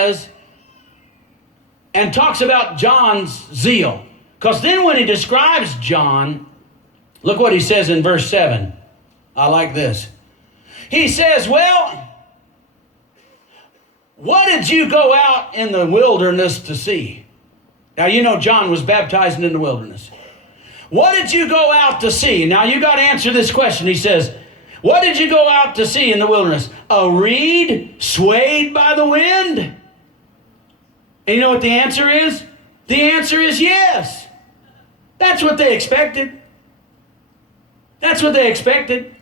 says and talks about John's zeal. Because then when he describes John, look what he says in verse 7. I like this. He says, well, what did you go out in the wilderness to see? Now, you know John was baptizing in the wilderness. What did you go out to see? Now, you got to answer this question. He says, what did you go out to see in the wilderness? A reed swayed by the wind? And you know what the answer is? The answer is yes. That's what they expected. That's what they expected.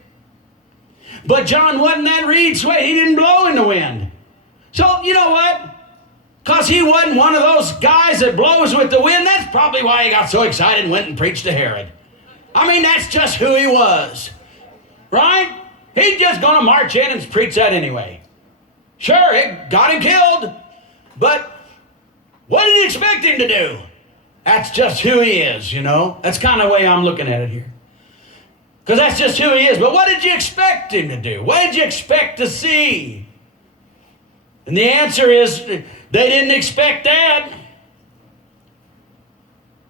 But John wasn't that reed swayed. He didn't blow in the wind. So, you know what? Because he wasn't one of those guys that blows with the wind, that's probably why he got so excited and went and preached to Herod. I mean, that's just who he was. Right? He's just going to march in and preach that anyway. Sure, it got him killed. But what did he expect him to do? That's just who he is, you know. That's kind of the way I'm looking at it here. Because that's just who he is. But what did you expect him to do? What did you expect to see? And the answer is, they didn't expect that.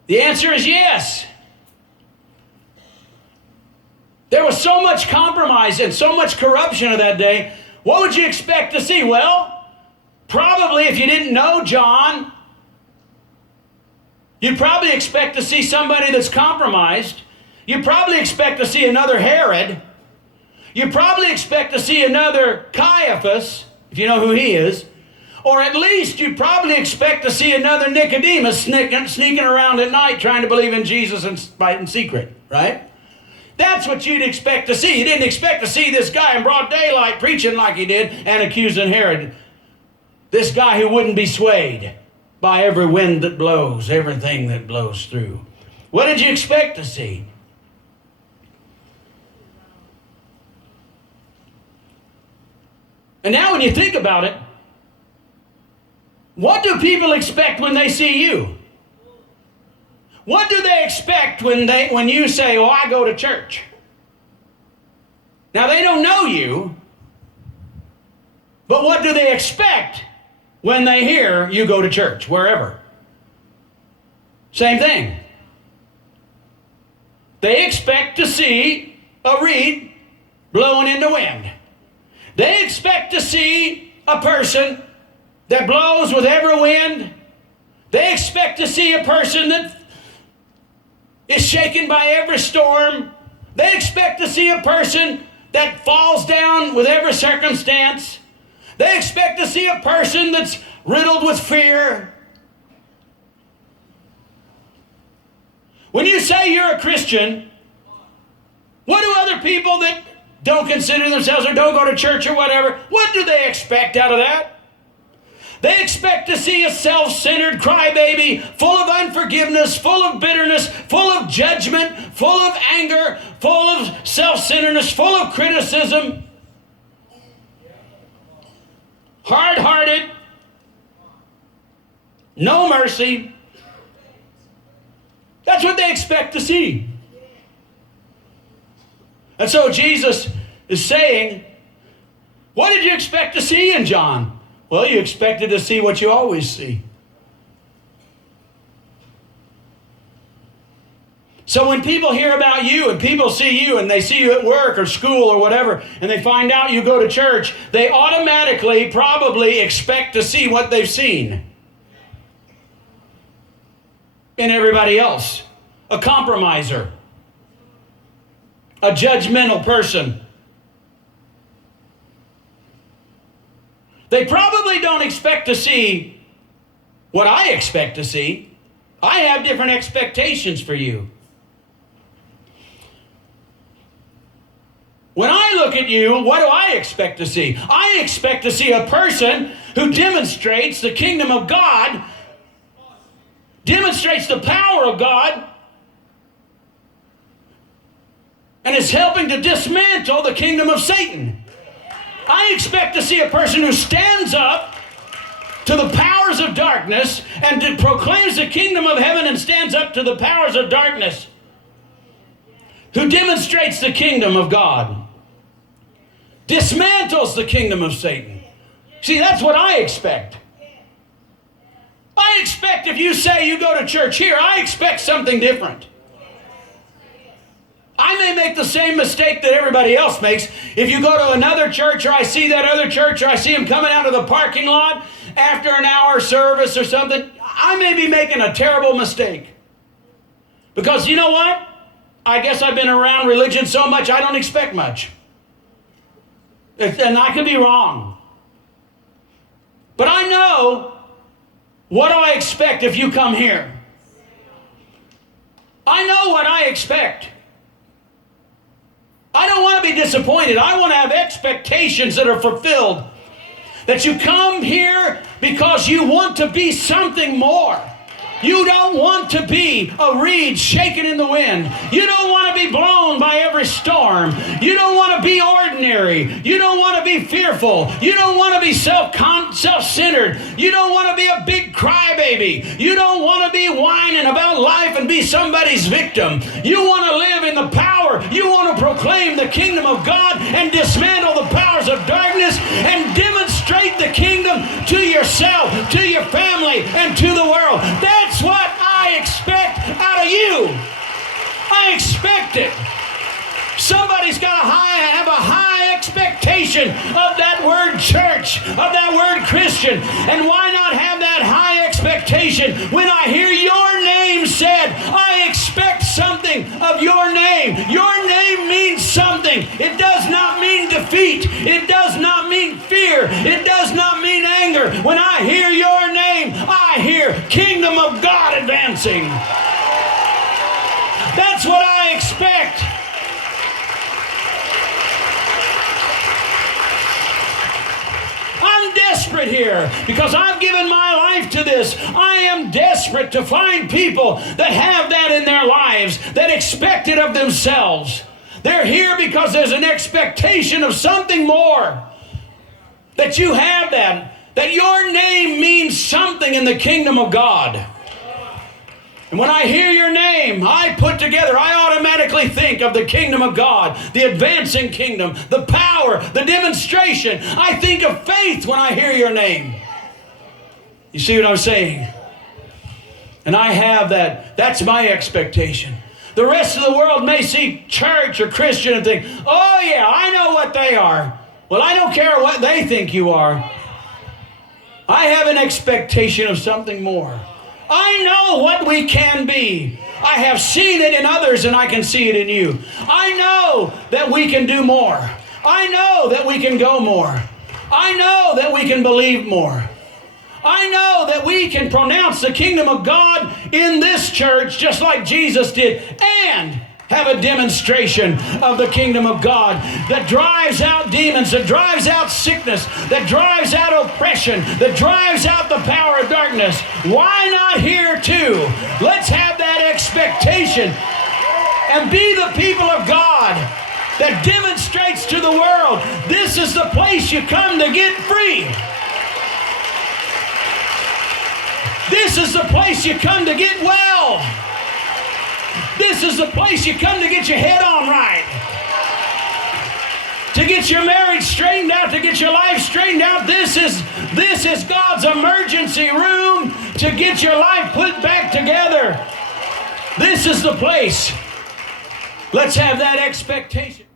The answer is yes. There was so much compromise and so much corruption of that day. What would you expect to see? Well, probably if you didn't know John, you'd probably expect to see somebody that's compromised. You'd probably expect to see another Herod. You'd probably expect to see another Caiaphas, if you know who he is. Or at least you'd probably expect to see another Nicodemus sneaking around at night trying to believe in Jesus in secret, right? That's what you'd expect to see. You didn't expect to see this guy in broad daylight preaching like he did and accusing Herod. This guy who wouldn't be swayed by every wind that blows, everything that blows through. What did you expect to see? And now when you think about it, what do people expect when they see you? What do they expect when you say, oh, I go to church? Now, they don't know you, but what do they expect when they hear you go to church, wherever? Same thing. They expect to see a reed blowing in the wind. They expect to see a person that blows with every wind. They expect to see a person that is shaken by every storm. They expect to see a person that falls down with every circumstance. They expect to see a person that's riddled with fear. When you say you're a Christian, what do other people that don't consider themselves or don't go to church or whatever, what do they expect out of that? They expect to see a self-centered crybaby, full of unforgiveness, full of bitterness, full of judgment, full of anger, full of self-centeredness, full of criticism, hard-hearted, no mercy. That's what they expect to see. And so Jesus is saying, what did you expect to see in John? Well, you expected to see what you always see. So when people hear about you and people see you and they see you at work or school or whatever, and they find out you go to church, they automatically probably expect to see what they've seen in everybody else. A compromiser. A judgmental person. They probably don't expect to see what I expect to see. I have different expectations for you. When I look at you, what do I expect to see? I expect to see a person who demonstrates the kingdom of God, demonstrates the power of God, and is helping to dismantle the kingdom of Satan. I expect to see a person who stands up to the powers of darkness and proclaims the kingdom of heaven and stands up to the powers of darkness, who demonstrates the kingdom of God, dismantles the kingdom of Satan. See, that's what I expect. I expect if you say you go to church here, I expect something different. I may make the same mistake that everybody else makes. If you go to another church, or I see that other church, or I see them coming out of the parking lot after an hour service or something, I may be making a terrible mistake. Because you know what? I guess I've been around religion so much, I don't expect much. And I could be wrong. But I know what do I expect if you come here. I know what I expect. I don't want to be disappointed. I want to have expectations that are fulfilled. That you come here because you want to be something more. You don't want to be a reed shaken in the wind. You don't want to be blown by every storm. You don't want to be ordinary. You don't want to be fearful. You don't want to be self-centered. You don't want to be a big crybaby. You don't want to be whining about life and be somebody's victim. You want to live in the power. You want to proclaim the kingdom of God and dismantle the powers of darkness and demonstrate the kingdom to yourself, to your family, and to the world. That's what I expect out of you. I expect it. Somebody's got to have a high expectation of that word church, of that word Christian. And why not have that high expectation when I hear your name said? I expect something of your name. Your name means something. It does not mean defeat. It does not mean fear. It does not mean anger. When I hear your name, I hear kingdom of God advancing. That's what I expect. I'm desperate here because I've given my life to this. I am desperate to find people that have that in their lives, that expect it of themselves. They're here because there's an expectation of something more. That you have that your name means something in the kingdom of God. And when I hear your name, I automatically think of the kingdom of God, the advancing kingdom, the power, the demonstration. I think of faith when I hear your name. You see what I'm saying? And I have that. That's my expectation. The rest of the world may see church or Christian and think, oh yeah, I know what they are. Well, I don't care what they think you are. I have an expectation of something more. I know what we can be. I have seen it in others and I can see it in you. I know that we can do more. I know that we can go more. I know that we can believe more. I know that we can pronounce the kingdom of God in this church just like Jesus did, and have a demonstration of the kingdom of God that drives out demons, that drives out sickness, that drives out oppression, that drives out the power of darkness. Why not here too? Let's have that expectation and be the people of God that demonstrates to the world, this is the place you come to get free. This is the place you come to get well. This is the place you come to get your head on right. To get your marriage straightened out, to get your life straightened out. This is God's emergency room to get your life put back together. This is the place. Let's have that expectation.